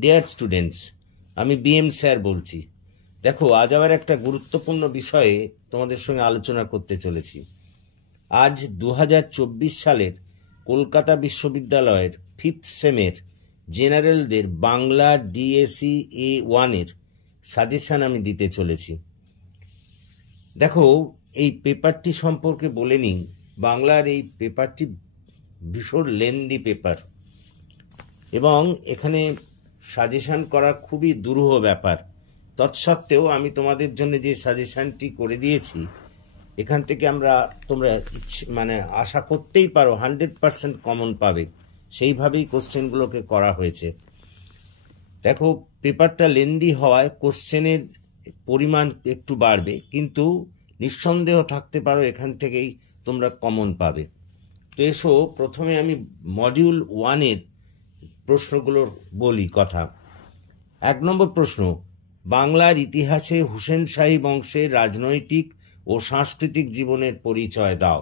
Dear students, আমি BM sir বলছি। দেখো, আজ আবার একটা গুরুত্বপূর্ণ বিষয়ে তোমাদের সঙ্গে আলোচনা করতে চলেছি। আজ 2024 সালের কলকাতা বিশ্ববিদ্যালয়ের 5th সেমের জেনারেলদের বাংলা ডিএসি A1-এর সাজেশন আমি দিতে চলেছি। দেখো, এই পেপারটি সম্পর্কে বলে নিই। বাংলার এই পেপারটি ভীষণ লেন্দি পেপার এবং এখানে সাজেশন করা খুবই দুরূহ ব্যাপার। তৎসত্ত্বেও আমি তোমাদের জন্য যে সাজেশনটি করে দিয়েছি, এখান থেকে তোমরা আশা করতেই পারো 100% কমন পাবে। সেইভাবেই কোশ্চেনগুলোকে করা হয়েছে। দেখো, পেপারটা লেন্দি হওয়ায় কোশ্চেনের পরিমাণ একটু বাড়বে, কিন্তু নিঃসন্দেহ থাকতে পারো এখান থেকেই তোমরা কমন পাবে। তো এসো, প্রথমে আমি মডিউল 1-এর প্রশ্নগুলোর বলি কথা। 1 নম্বর প্রশ্ন, বাংলার ইতিহাসে হুসেন শাহী বংশের রাজনৈতিক ও সাংস্কৃতিক জীবনের পরিচয় দাও।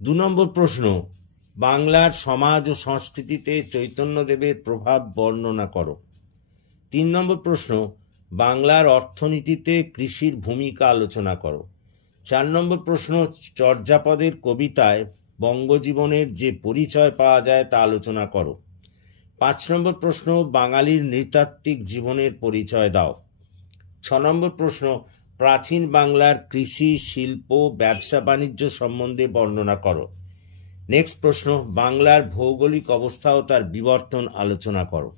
2 নম্বর প্রশ্ন, বাংলার সমাজ ও সংস্কৃতিতে চৈতন্যদেবের প্রভাব বর্ণনা করো। 3 নম্বর প্রশ্ন, বাংলার অর্থনীতিতে কৃষির ভূমিকা আলোচনা করো। 4 নম্বর প্রশ্ন, চর্যাপদের কবিতায় বঙ্গজীবনের যে পরিচয় পাওয়া যায় তা আলোচনা করো। 5 নম্বর প্রশ্ন, বাঙালির নৃতাত্ত্বিক জীবনের পরিচয় দাও। 6 নম্বর প্রশ্ন, প্রাচীন বাংলার কৃষি, শিল্প, ব্যবসা বাণিজ্য সম্বন্ধে বর্ণনা করো। নেক্সট প্রশ্ন, বাংলার ভৌগোলিক অবস্থা ও তার বিবর্তন আলোচনা করো।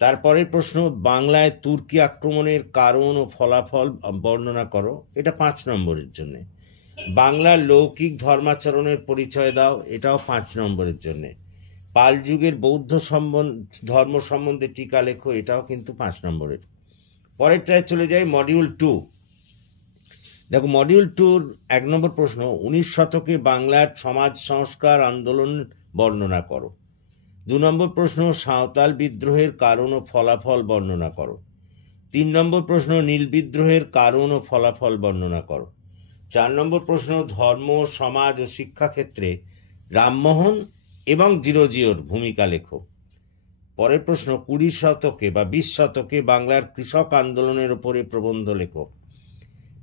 তারপরের প্রশ্ন, বাংলায় তুর্কি আক্রমণের কারণ ও ফলাফল বর্ণনা করো। এটা 5 নম্বরের জন্য। বাংলার লৌকিক ধর্মাচরণের পরিচয় দাও। এটাও 5 নম্বরের জন্য। পাল যুগের বৌদ্ধ ধর্ম সম্বন্ধে টিকা লেখো। এটাও কিন্তু 5 নম্বরের। পরেরটায় চলে যাই মডিউল 2। দেখো, মডিউল 2-র 1 নম্বর প্রশ্ন, 19 শতকে বাংলার সমাজ সংস্কার আন্দোলন বর্ণনা করো। 2 নম্বর প্রশ্ন, সাঁওতাল বিদ্রোহের কারণ ও ফলাফল বর্ণনা করো। 3 নম্বর প্রশ্ন, নীল বিদ্রোহের কারণ ও ফলাফল বর্ণনা করো। 4 নম্বর প্রশ্ন, ধর্ম, সমাজ ও শিক্ষাক্ষেত্রে রামমোহন এবং জিরোজিওর ভূমিকা লেখো। পরের প্রশ্ন, 20 শতকে বা 20 শতকে বাংলার কৃষক আন্দোলনের উপরে প্রবন্ধ লেখো।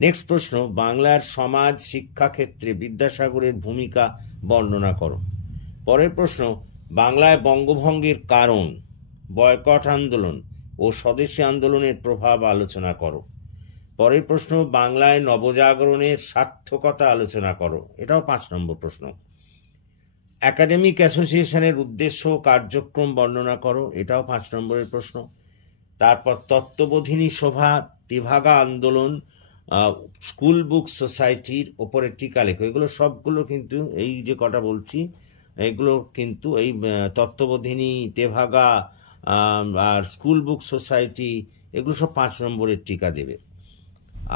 নেক্সট প্রশ্ন, বাংলার সমাজ শিক্ষাক্ষেত্রে বিদ্যাসাগরের ভূমিকা বর্ণনা করো। পরের প্রশ্ন, বাংলায় বঙ্গভঙ্গের কারণ, বয়কট আন্দোলন ও স্বদেশী আন্দোলনের প্রভাব আলোচনা করো। পরের প্রশ্ন, বাংলায় নবজাগরণের সার্থকতা আলোচনা করো। এটাও 5 নম্বর প্রশ্ন। একাডেমিক অ্যাসোসিয়েশনের উদ্দেশ্য ও কার্যক্রম বর্ণনা করো। এটাও 5 নম্বরের প্রশ্ন। তারপর তত্ত্ববোধিনী সভা, তেভাগা আন্দোলন, স্কুল বুক সোসাইটির ওপরে টিকা লেখো। এগুলো সবগুলো কিন্তু এই যে কটা বলছি, এগুলো কিন্তু এই তত্ত্ববোধিনী, তেভাগা আর স্কুল বুক সোসাইটি, এগুলো সব 5 নম্বরের টিকা দেবে।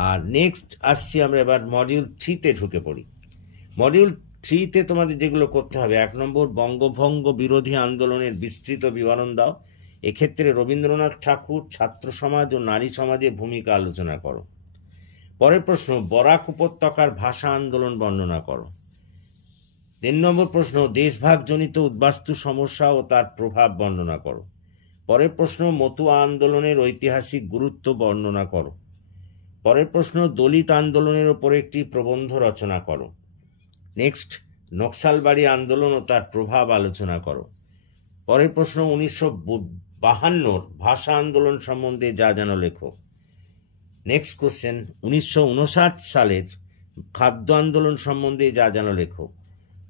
আর নেক্সট আসছি আমরা এবার মডিউল 3-তে ঢুকে পড়ি। মডিউল 3-তে তোমাদের যেগুলো করতে হবে, 1 নম্বর, বঙ্গভঙ্গ বিরোধী আন্দোলনের বিস্তৃত বিবরণ দাও। এক্ষেত্রে রবীন্দ্রনাথ ঠাকুর, ছাত্র সমাজ ও নারী সমাজের ভূমিকা আলোচনা করো। পরের প্রশ্ন, বরাক উপত্যকার ভাষা আন্দোলন বর্ণনা করো। 3 নম্বর প্রশ্ন, দেশভাগজনিত উদ্বাস্তু সমস্যা ও তার প্রভাব বর্ণনা করো। পরের প্রশ্ন, মতুয়া আন্দোলনের ঐতিহাসিক গুরুত্ব বর্ণনা করো। পরের প্রশ্ন, দলিত আন্দোলনের ওপর একটি প্রবন্ধ রচনা করো। নেক্সট, নকশালবাড়ি আন্দোলন ও তার প্রভাব আলোচনা করো। পরের প্রশ্ন, 1952-র ভাষা আন্দোলন সম্বন্ধে যা জানো লেখো। নেক্সট কোশ্চেন, 1959 সালের খাদ্য আন্দোলন সম্বন্ধে যা জানো লেখো।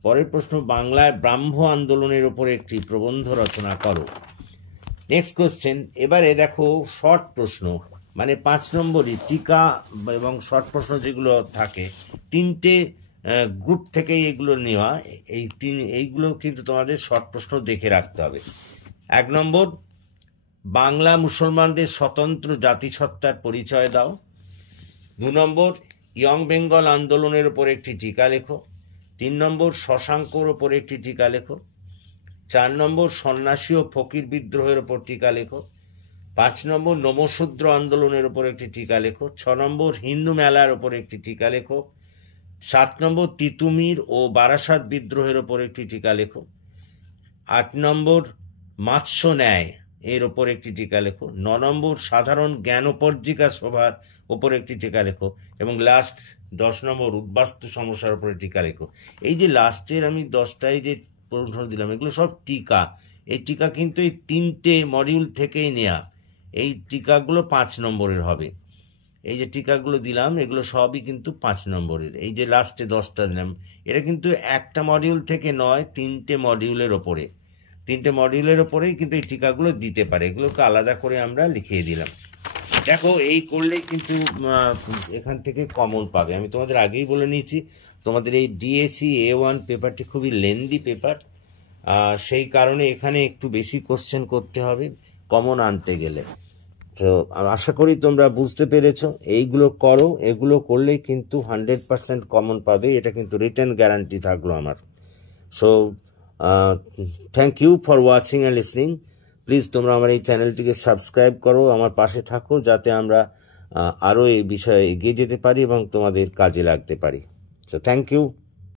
পরের প্রশ্ন, বাংলায় ব্রাহ্ম আন্দোলনের ওপর একটি প্রবন্ধ রচনা করো। নেক্সট কোশ্চেন, এবারে দেখো শর্ট প্রশ্ন, 5 নম্বরই টিকা এবং শর্ট প্রশ্ন যেগুলো থাকে, 3টে গ্রুপ থেকেই এগুলো নেওয়া। এইগুলো কিন্তু তোমাদের শর্ট প্রশ্ন দেখে রাখতে হবে। 1 নম্বর, বাংলা মুসলমানদের স্বতন্ত্র জাতিসত্তার পরিচয় দাও। 2 নম্বর, ইয়ং বেঙ্গল আন্দোলনের ওপর একটি টিকা লেখো। 3 নম্বর, শশাঙ্কর ওপর একটি টিকা লেখো। 4 নম্বর, সন্ন্যাসী ও ফকির বিদ্রোহের ওপর টিকা লেখো। 5 নম্বর, নমশূদ্র আন্দোলনের ওপর একটি টিকা লেখো। 6 নম্বর, হিন্দু মেলার ওপর একটি টিকা লেখো। 7 নম্বর, তিতুমির ও বারাসাত বিদ্রোহের ওপর একটি টিকা লেখো। 8 নম্বর, মাৎস্য ন্যায় এর ওপর একটি টিকা লেখো। 9 নম্বর সাধারণ জ্ঞানোপর্জিকা শোভার ওপর একটি টিকা লেখো। এবং লাস্ট 10 নম্বর উদ্বাস্তু সমস্যার উপরে টিকা লেখো। এই যে লাস্টের আমি 10টায় যে প্রশ্ন দিলাম, এগুলো সব টিকা। এই টিকা কিন্তু এই 3টে মডিউল থেকেই নেওয়া। এই টিকাগুলো 5 নম্বরের হবে। এই যে টিকাগুলো দিলাম এগুলো সবই কিন্তু 5 নম্বরের। এই যে লাস্টে 10টা দিলাম, এটা কিন্তু একটা মডিউল থেকে নয়, 3টে মডিউলের ওপরে। 3টে মডিউলের ওপরেই কিন্তু এই টিকাগুলো দিতে পারে। এগুলোকে আলাদা করে আমরা লিখিয়ে দিলাম। দেখো, এই করলেই কিন্তু এখান থেকে কমন পাবে। আমি তোমাদের আগেই বলে নিয়েছি, তোমাদের এই ডিএসসি A1 পেপারটি খুবই লেন্দি পেপার। সেই কারণে এখানে একটু বেশি কোশ্চেন করতে হবে কমন আনতে গেলে। তো আশা করি তোমরা বুঝতে পেরেছো। এইগুলো করো, এগুলো করলেই কিন্তু 100% কমন পাবে। এটা কিন্তু রিটেন গ্যারান্টি থাকলো আমার। So thank you for watching and listening. Please তোমরা আমার এই চ্যানেলটিকে সাবস্ক্রাইব করো, আমার পাশে থাকো, যাতে আমরা আরও এই বিষয়ে এগিয়ে যেতে পারি এবং তোমাদের কাজে লাগতে পারি। So thank you.